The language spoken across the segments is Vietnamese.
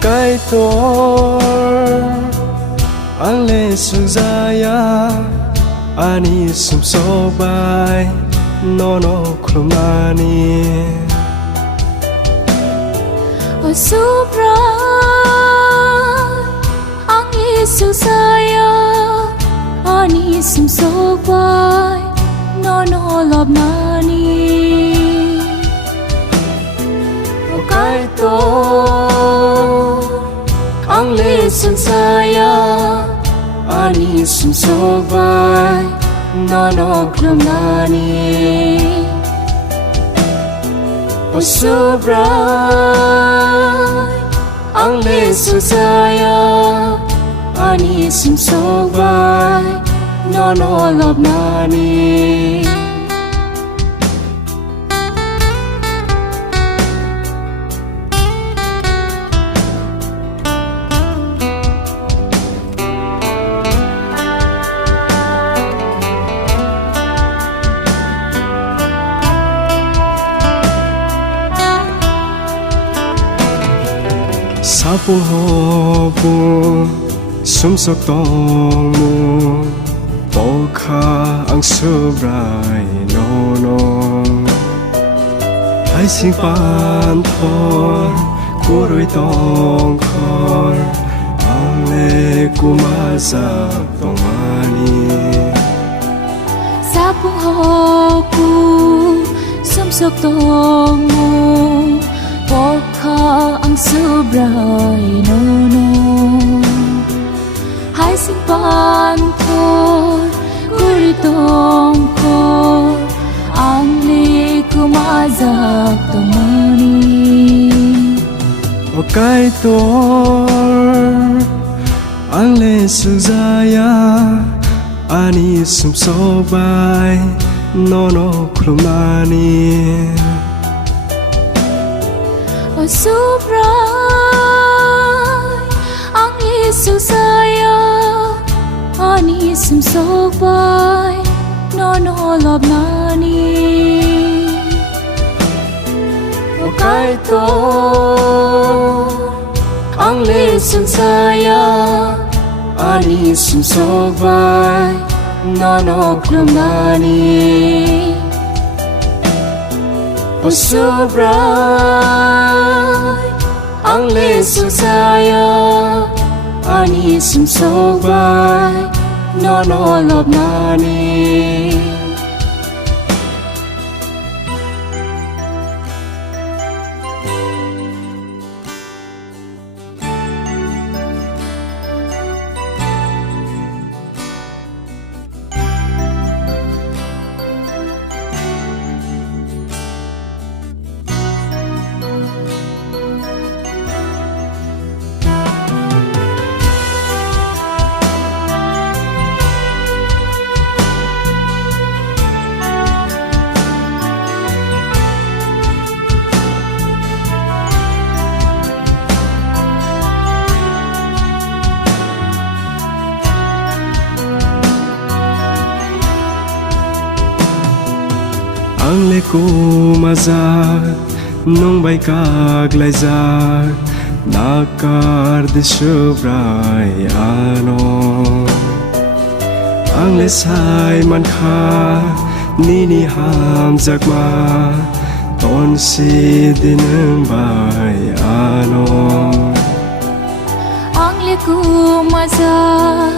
cái tor ang le sung zaya ani sum so bai no no krumani o subra ang isu saya ani sum so bai no no lob nani o kai to ang le sung saya ani sum so bai no no krumani o subra ang le sung saya ani sum so bai no no lob nani sapung hopu sumsok tong mu bokha ang subrai no no hai sing pan thor kuroi tong khor ang le kumaza tong mani sapung hopu sumsok tong mu bokha ang subrai no no hai sing pan thor kuri tong khor ang le kumazak tong mani o kai tor ang le sung zaya ani sum so bai no no krumani o subra ang isu saya ani sum so bai no no lob nani o kai to ang le sung saya ani sum so bai no no krumani o subra ang le sung saya ani sum so bai no no lob nani ang le kumazak nung bay kag laizak nakar de subrai ano ang le sai man kha nini ham zakma ton si dineng bay ano ang le kumazak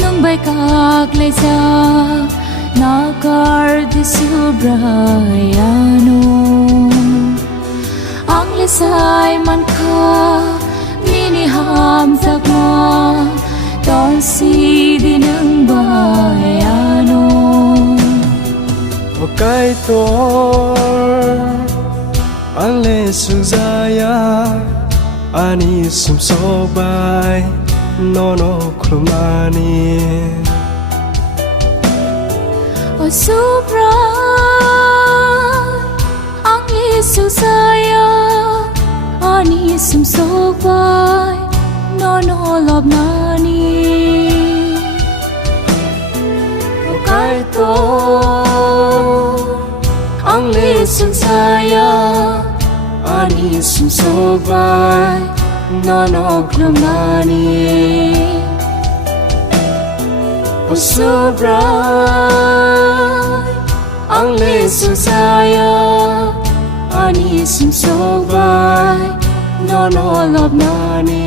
nung bay kag laizak nakar di subray ano ang lesay man ka miniham zakma ton si dineng bayano o kai tor ang le sung zaya ani sum so bai no no krumani o subra ang isu saya ani sum so bai no no lob nani o kai to ang le sung saya ani sum so bai nono klamani o sobra ang lesu saya ani sim sobai nono lobnani